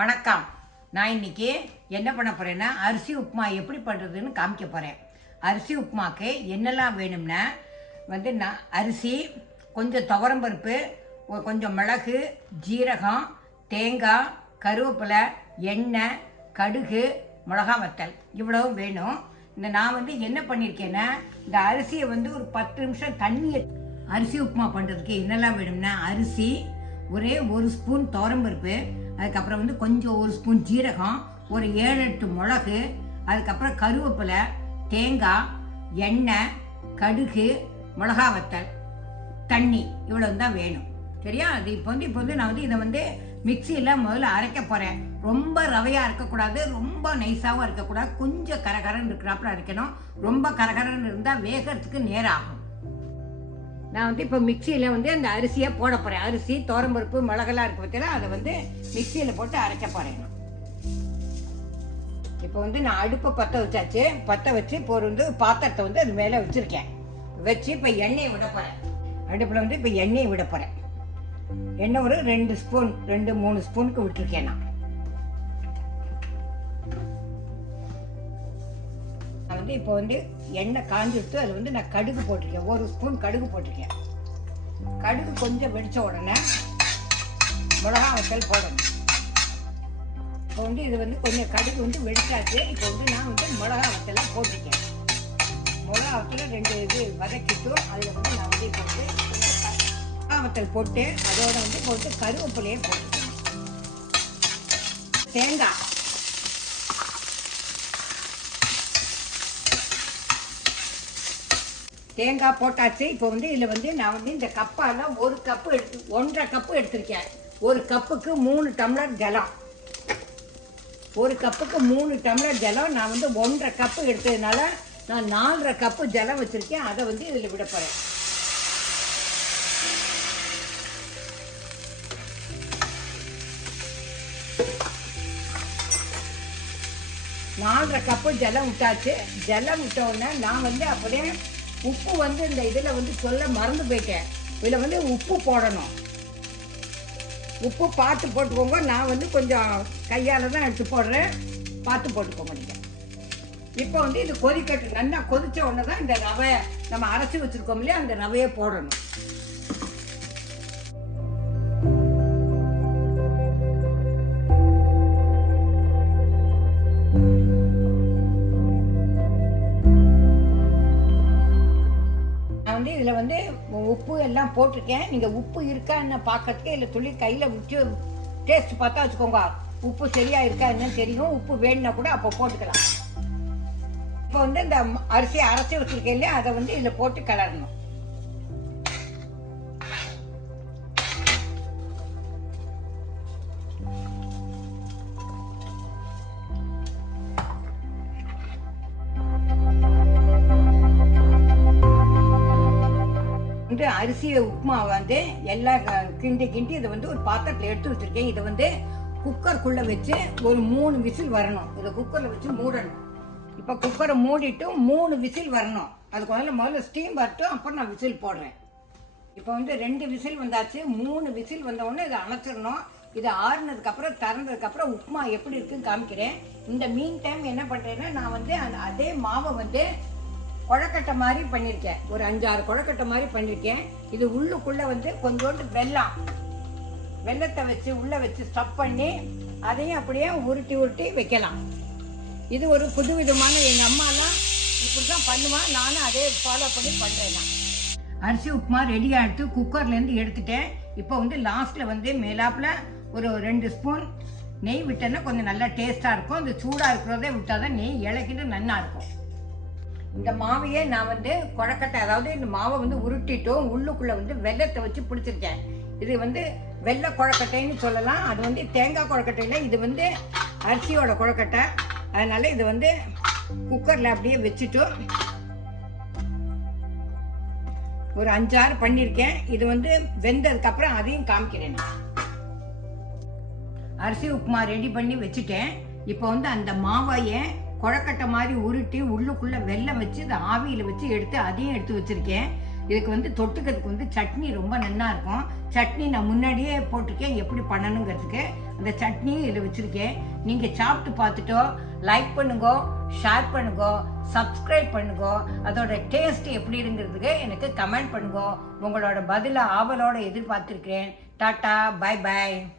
வணக்கம். நான் இன்னைக்கு என்ன பண்ண போகிறேன்னா அரிசி உப்புமா எப்படி பண்ணுறதுன்னு காமிக்க போகிறேன். அரிசி உப்புமாக்கு என்னெல்லாம் வேணும்னா நான் அரிசி, கொஞ்சம் துவரம்பருப்பு, கொஞ்சம் மிளகு, ஜீரகம், தேங்காய், கருவேப்பிலை, எண்ணெய், கடுகு, மிளகா வத்தல் இவ்வளவும் வேணும். நான் என்ன பண்ணியிருக்கேன்னா இந்த அரிசியை ஒரு 10 நிமிஷம் தண்ணியை அரிசி உப்புமா பண்ணுறதுக்கு என்னெல்லாம் வேணும்னா அரிசி, ஒரே 1 ஸ்பூன் துவரம்பருப்பு, அதுக்கப்புறம் கொஞ்சம் 1 ஸ்பூன் ஜீரகம், ஒரு 7-8 மிளகு, அதுக்கப்புறம் கருவேப்பிலை, தேங்காய், எண்ணெய், கடுகு, மிளகா வத்தல், தண்ணி இவ்வளோ தான் வேணும். சரியா? அது இப்போ நான் இதை மிக்சியில் முதல்ல அரைக்க போகிறேன். ரொம்ப ரவையாக இருக்கக்கூடாது, ரொம்ப நைஸாகவும் இருக்கக்கூடாது, கொஞ்சம் கரகரன்னு இருக்கிறாப்புல அரைக்கணும். ரொம்ப கரகரன்னு இருந்தால் வேகிறதுக்கு நேரம் ஆகும். நான் இப்போ மிக்சியில் அந்த அரிசியை போட போகிறேன். அரிசி, துவரம்பருப்பு, மிளகெல்லாம் இருக்க பற்றியெல்லாம் அதை மிக்சியில் போட்டு அரைக்க போகிறேன். இப்போ நான் அடுப்பை பற்ற வச்சாச்சு. பற்ற வச்சு இப்போ பாத்திரத்தை அது மேலே வச்சுருக்கேன். வச்சு இப்போ எண்ணெயை விட போகிறேன். அடுப்பில் இப்போ எண்ணெயை விட போகிறேன். எண்ணெய் ஒரு 2 ஸ்பூன் 2-3 ஸ்பூனுக்கு விட்டுருக்கேன். நான் இப்போ எண்ணெய் காஞ்சிட்டு அதில் நான் கடுகு போட்டிருக்கேன். 1 ஸ்பூன் கடுகு போட்டிருக்கேன். கடுகு கொஞ்சம் வெடித்த உடனே மிளகா வத்தல் போடணும். இப்போ இது கொஞ்சம் கடுகு வெடிச்சாச்சு. இப்போ நான் மிளகா வத்தலை போட்டிருக்கேன். மிளகா வத்தலை 2 இது வதக்கிட்டும் அதில் நான் இப்போ மிளகா வத்தல் போட்டு அதோட போட்டு கருவேப்பிலையே போட்டுருக்கேன். தேங்காய் போட்டாச்சு. இப்போ இதில் நான் இந்த கப்பால் 1 கப்பு 1.5 கப்பு எடுத்திருக்கேன். 1 கப்புக்கு 3 டம்ளர் ஜலம். 1 கப்புக்கு 3 டம்ளர் ஜலம். நான் 1.5 கப்பு எடுத்ததுனால நான் 4.5 கப்பு ஜலம் வச்சுருக்கேன். அதை இதில் விட போகிறேன். நாலரை கப்பு ஜலம் விட்டாச்சு. ஜலம் விட்ட உடனே நான் அப்படியே உப்பு இந்த இதில் சொல்ல மறந்து போயிட்டேன். இதில் உப்பு போடணும். உப்பு பார்த்து போட்டுக்கோங்க. நான் கொஞ்சம் கையால் தான் எடுத்து போடுறேன். பார்த்து போட்டுக்கோங்க நீங்கள். இப்போ இது கொதிக்கட்டு. நல்லா கொதித்த உடனே தான் இந்த ரவை நம்ம அரைச்சி வச்சுருக்கோம் இல்லையா, அந்த ரவையை போடணும். இதில் உப்பு எல்லாம் போட்டிருக்கேன். நீங்கள் உப்பு இருக்கா என்ன பார்க்கறதுக்கு இல்லை துளி கையில் விட்டு டேஸ்ட் பார்த்தா வச்சுக்கோங்க. உப்பு சரியாக இருக்கா என்னன்னு தெரியும். உப்பு வேணுன்னா கூட அப்போ போட்டுக்கலாம். இப்போ இந்த அரிசியை அரைச்சி வச்சுருக்கேன் இல்லையா, அதை இதில் போட்டு கிளறணும். அரிசியை உப்புமா எல்லாம் கிண்டி இதை ஒரு பாத்திரத்தில் எடுத்து வச்சிருக்கேன். இதை குக்கருக்குள்ள வச்சு ஒரு 3 விசில் வரணும். இதை குக்கரில் வச்சு மூடணும். இப்போ குக்கரை மூடிட்டு 3 விசில் வரணும். அதுக்கு முதல்ல ஸ்டீம் வரட்டும், அப்புறம் நான் விசில் போடுறேன். இப்போ 2 விசில் வந்தாச்சு. 3 விசில் வந்தவுடனே இதை அணைச்சிடணும். இதை ஆறுனதுக்கப்புறம் திறந்ததுக்கப்புறம் உப்புமா எப்படி இருக்குன்னு காமிக்கிறேன். இந்த மீன் டைம் என்ன பண்ணுறேன்னா நான் அதே மாவை கொழக்கட்டை மாதிரி பண்ணியிருக்கேன். ஒரு 5-6 கொழக்கட்டை மாதிரி பண்ணியிருக்கேன். இது உள்ளுக்குள்ளே கொஞ்சோண்டு வெல்லத்தை வச்சு உள்ளே வச்சு ஸ்டப் பண்ணி அதையும் அப்படியே உருட்டி வைக்கலாம். இது ஒரு புது விதமான, எங்கள் அம்மாலாம் இப்படி தான் பண்ணுவான். நானும் அதே ஃபாலோ பண்ணி பண்ணுறேன். அரிசி உப்புமா ரெடி ஆகிட்டு குக்கர்லேருந்து எடுத்துட்டேன். இப்போ லாஸ்ட்டில் மேலாப்பில் ஒரு 2 ஸ்பூன் நெய் விட்டேன்னா கொஞ்சம் நல்லா டேஸ்ட்டாக இருக்கும். இந்த சூடாக இருக்கிறதே விட்டால் தான் நெய் இலக்கிட்டு நல்லா இருக்கும். இந்த மாவையே நான் கொழக்கட்டை, அதாவது இந்த மாவை உருட்டிட்டும் உள்ளுக்குள்ளே வெல்லத்தை வச்சு பிடிச்சிருக்கேன். இது வெள்ளை கொழக்கட்டைன்னு சொல்லலாம். அது தேங்காய் கொழக்கட்டையில் இது அரிசியோட கொழக்கட்டை. அதனால் இது குக்கரில் அப்படியே வச்சுட்டு ஒரு 5-6 பண்ணியிருக்கேன். இது வெந்ததுக்கப்புறம் அதையும் காமிக்கிறேன். அரிசி உப்புமா ரெடி பண்ணி வச்சுட்டேன். இப்போ அந்த மாவையை கொழக்கட்டை மாதிரி உருட்டி உள்ளுக்குள்ளே வெல்லம் வச்சு இதை ஆவியில் வச்சு எடுத்து அதையும் எடுத்து வச்சுருக்கேன். இதுக்கு வந்து தொட்டுக்கிறதுக்கு வந்து சட்னி ரொம்ப நல்லா இருக்கும். சட்னி நான் முன்னாடியே போட்டிருக்கேன் எப்படி பண்ணணுங்கிறதுக்கு. அந்த சட்னியும் இதில் வச்சுருக்கேன். நீங்கள் சாப்பிட்டு பார்த்துட்டோ லைக் பண்ணுங்க, ஷேர் பண்ணுங்க, சப்ஸ்கிரைப் பண்ணுங்க. அதோட டேஸ்ட் எப்படி இருங்கிறதுக்கு எனக்கு கமெண்ட் பண்ணுங்க. உங்களோட பதிலை ஆவலோடு எதிர்பார்த்துருக்கேன். Tata, bye bye.